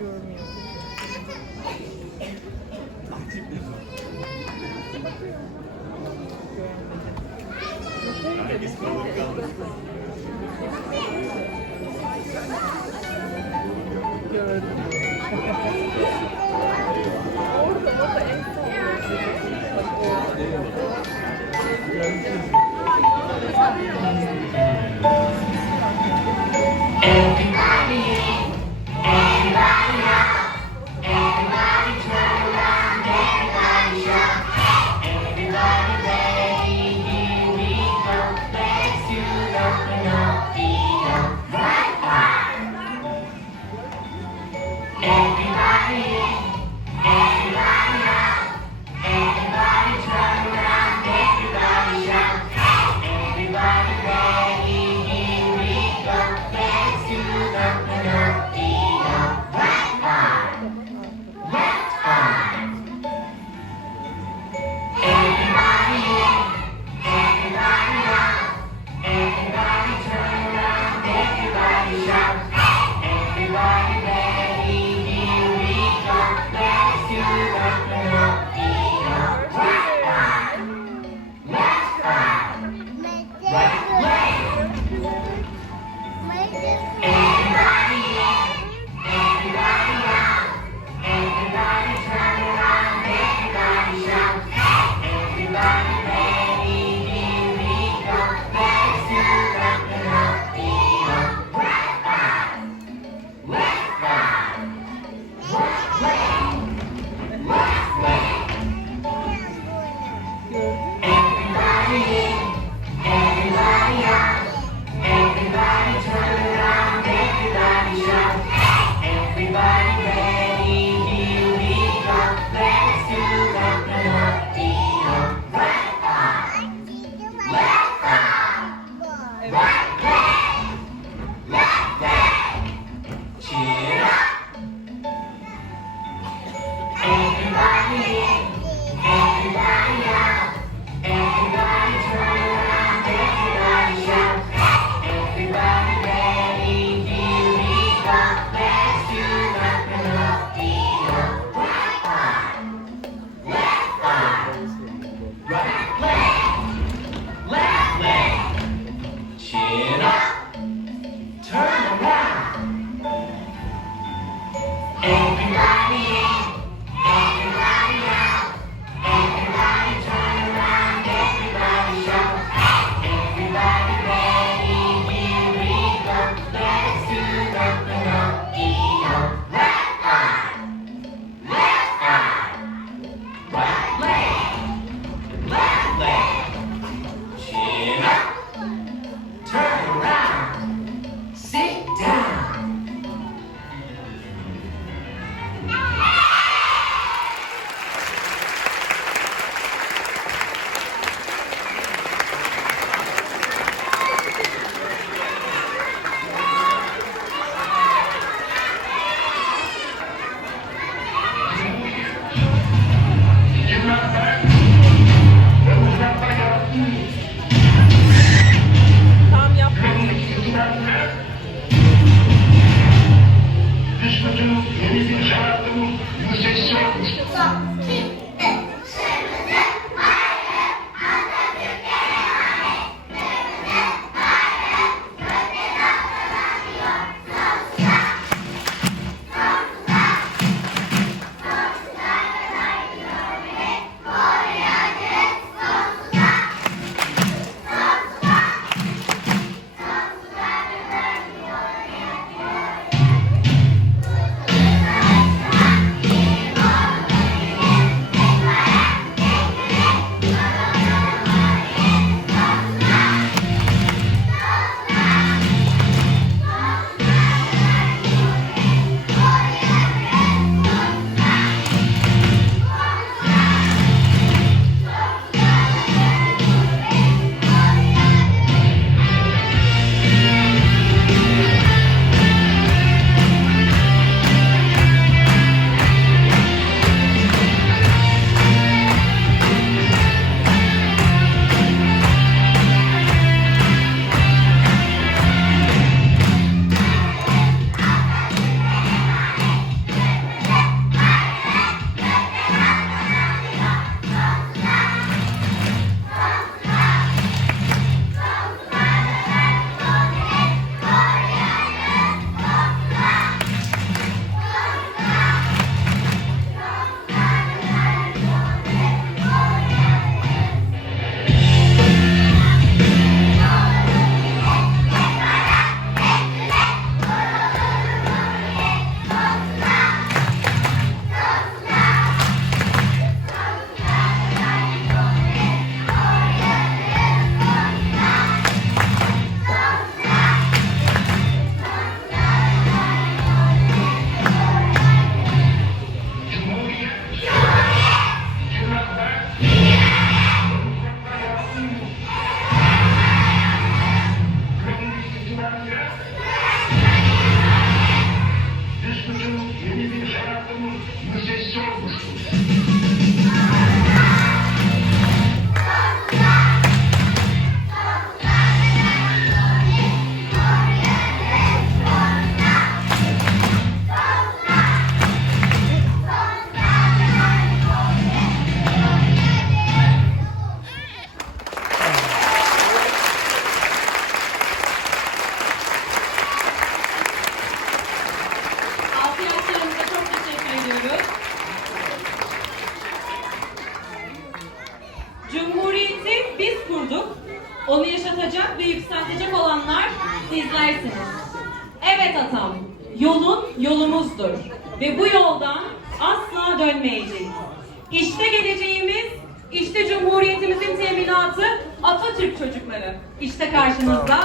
Görmüyorum. Gördüm. Right. Onu yaşatacak ve yükseltecek olanlar sizlersiniz. Evet atam, yolun yolumuzdur ve bu yoldan asla dönmeyeceğiz. İşte geleceğimiz, işte Cumhuriyetimizin teminatı Atatürk çocukları. İşte karşınızda